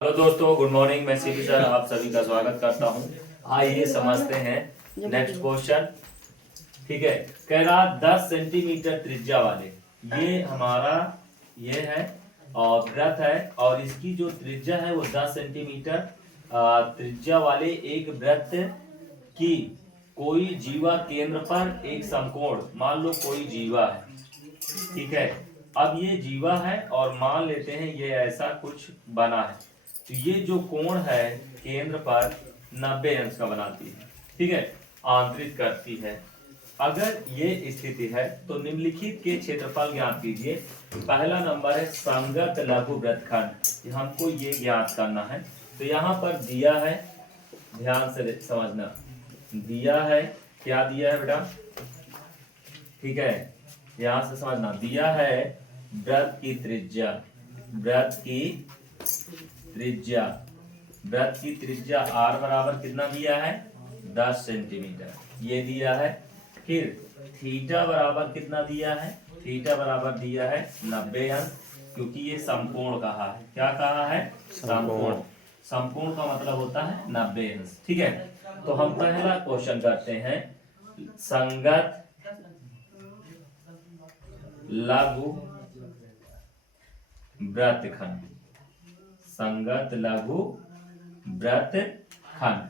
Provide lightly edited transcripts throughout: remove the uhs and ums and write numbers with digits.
Hello दोस्तों, good morning. मैं CP sir आप सभी का स्वागत करता हूं। आइए समझते हैं नेक्स्ट क्वेश्चन। ठीक है, कह रहा 10 सेंटीमीटर त्रिज्या वाले, ये हमारा ये है और वृत्त है और इसकी जो त्रिज्या है वो 10 सेंटीमीटर त्रिज्या वाले एक वृत्त की कोई जीवा केंद्र पर एक समकोण, मान लो कोई जीवा है। ठीक है, अब ये जीवा है और मान लेते हैं ये ऐसा कुछ बना है, तो ये जो कोण है केंद्र पर 90 अंश का बनाती है। ठीक है, आंतरित करती है। अगर ये स्थिति है तो निम्नलिखित के क्षेत्रफल ज्ञात कीजिए। पहला नंबर है संगत लघु वृत्तखंड, हमको ये ज्ञात करना है। तो यहाँ पर दिया है, ध्यान से समझना, दिया है, क्या दिया है बेटा? ठीक है, यहां से समझना, दिया है वृत्त की त्रिज्या, वृत्त की त्रिज्या, वृत्त की त्रिज्या r बराबर कितना दिया है? 10 सेंटीमीटर, ये दिया है। फिर थीटा बराबर कितना दिया है? थीटा बराबर दिया है 90 अंश, क्योंकि ये समकोण कहा है। क्या कहा है? समकोण। समकोण का मतलब होता है 90 अंश। ठीक है, तो हम पहला क्वेश्चन करते हैं। संगत लघु वृत्तखंड, संगत लघु वृत्तखंड।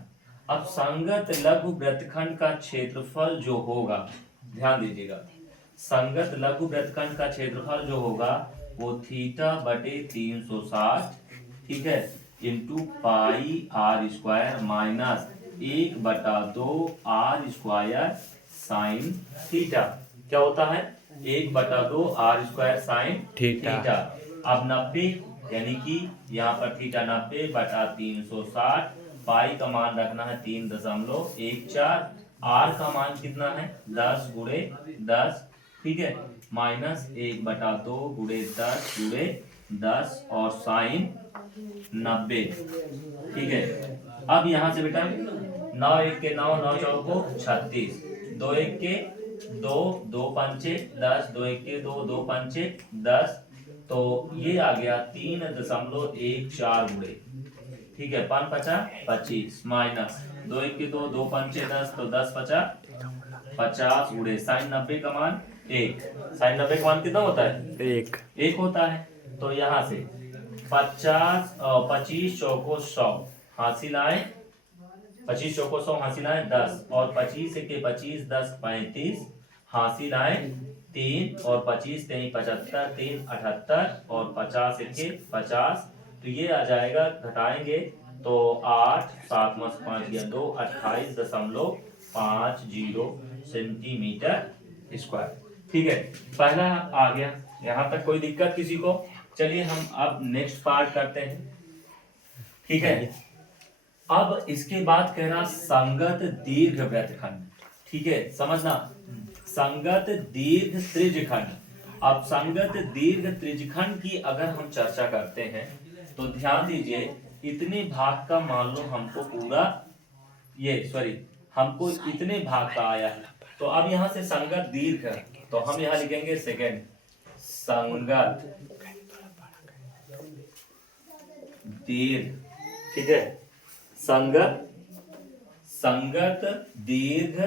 अब संगत लघु वृत्तखंड का क्षेत्रफल जो होगा, ध्यान दीजिएगा, संगत लघु वृत्तखंड का क्षेत्रफल जो होगा वो थीटा बटे 360, ठीक है, into pi r square minus 1/2 r square sine theta. क्या होता है? 1/2 आर स्क्वायर साइन थीटा। अब 90, यानी कि यहाँ पर थीटा 90 बटा 360, पाई का मान रखना है 3.14, आर का मान कितना है? 10 गुणे 10, ठीक है, माइनस 1/2 गुणे 10 गुणे 10 और साइन 90। ठीक है, अब यहाँ से बेटा 9 1 के 9, 9 चौको 36, 2 1 के 2, 2 पंचे 10, 2 1 के 2, 2 पंचे 10, तो ये आ गया 3.14 गुणे, ठीक है, 5 पचा 25 माइनस 2 1 के 2, 2 पंचे 10, तो 10 पचा 50 गुणे साइन 90 का मान 1। साइन 90 का मान कितना होता है? 1 होता है। तो यहाँ से 25 चौको 100 हासिल आए, 25 चौको 100 हासिल आए 10, और 25 के 25 10 35 हासिल आए 3, और 25 3 75, 3 78, और 50 के 50, तो ये आ जाएगा, घटाएंगे तो 8 7 में 5 गया 2, 28.50 सेंटीमीटर स्क्वायर। ठीक है, पहला आ गया। यहाँ तक कोई दिक्कत किसी को? चलिए हम अब नेक्स्ट पार्ट करते हैं। ठीक है, अब इसके बाद कह रहा संगत दीर्घ वृत्तखंड। ठीक है, समझना, संगत दीर्घ त्रिज्यखंड। अब संगत दीर्घ त्रिज्यखंड की अगर हम चर्चा करते हैं तो ध्यान दीजिए, इतने भाग का मान लो हमको पूरा, ये सॉरी, हमको इतने भाग का आया है। तो अब यहां से संगत दीर्घ है, तो हम यहां लिखेंगे सेकेंड, संगत दीर्घ। ठीक है, संगत संगत दीर्घ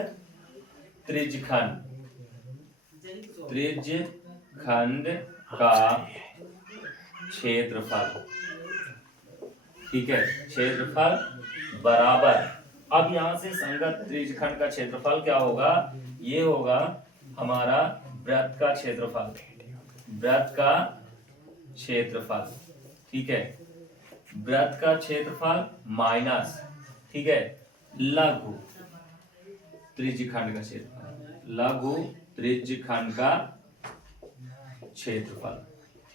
त्रिज्यखंड, त्रिज्यखंड का क्षेत्रफल। ठीक है, क्षेत्रफल बराबर, अब यहां से संगत त्रिज्यखंड का क्षेत्रफल क्या होगा? ये होगा हमारा वृत्त का क्षेत्रफल, वृत्त का क्षेत्रफल। ठीक है, वृत्त का क्षेत्रफल माइनस, ठीक है, लघु त्रिज्यखंड का क्षेत्रफल, लघु त्रिज्यखंड का क्षेत्रफल।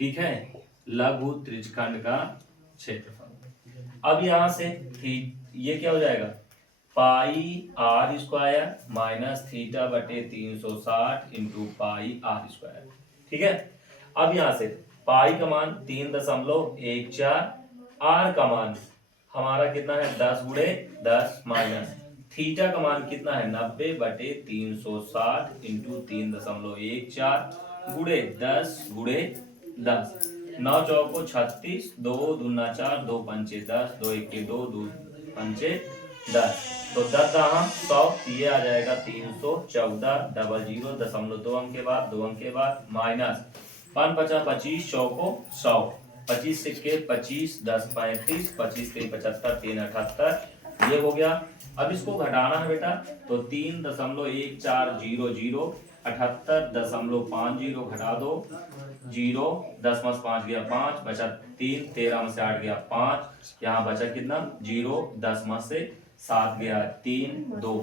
ठीक है, लघु त्रिज्यखंड का क्षेत्रफल। अब यहां से ये क्या हो जाएगा? पाई आर स्क्वायर माइनस थीटा बटे 360 इंटू पाई आर स्क्वायर। ठीक है, अब यहां से पाई का मान 3.14, आर का मान हमारा कितना है? 10 गुणे 10 माइनस थीटा का मान कितना है? 90 बटे 360 इंटू 3.14 गुणे 10 गुणे 10। 9 चौको 36, 2 दूना 4, 2 पंचे 10, 2 इक्के 2, 2 पंचे 10। तो 10 दहा 100, ये आ जाएगा 314, डबल जीरो दशमलव 2 अंक के बाद 2 अंक के बाद माइनस 5 पचा 25, चौको 100, 25 सिक्के 25, 10 35, 25 के 75, 3 78, ये हो गया। अब इसको घटाना है बेटा, तो 3.1400, 78.50 घटा दो, 0 10 में 5 गया 5, बचा 3, 13 में से 8 गया 5, यहाँ बचा कितना 0, 10 में से 7 गया 3, 2,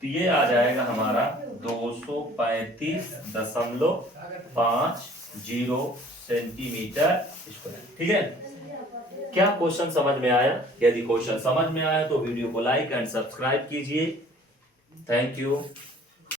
तो ये आ जाएगा हमारा 235.50 सेंटीमीटर स्क्वायर। ठीक है, क्या क्वेश्चन समझ में आया? यदि क्वेश्चन समझ में आया तो वीडियो को लाइक एंड सब्सक्राइब कीजिए। Thank you.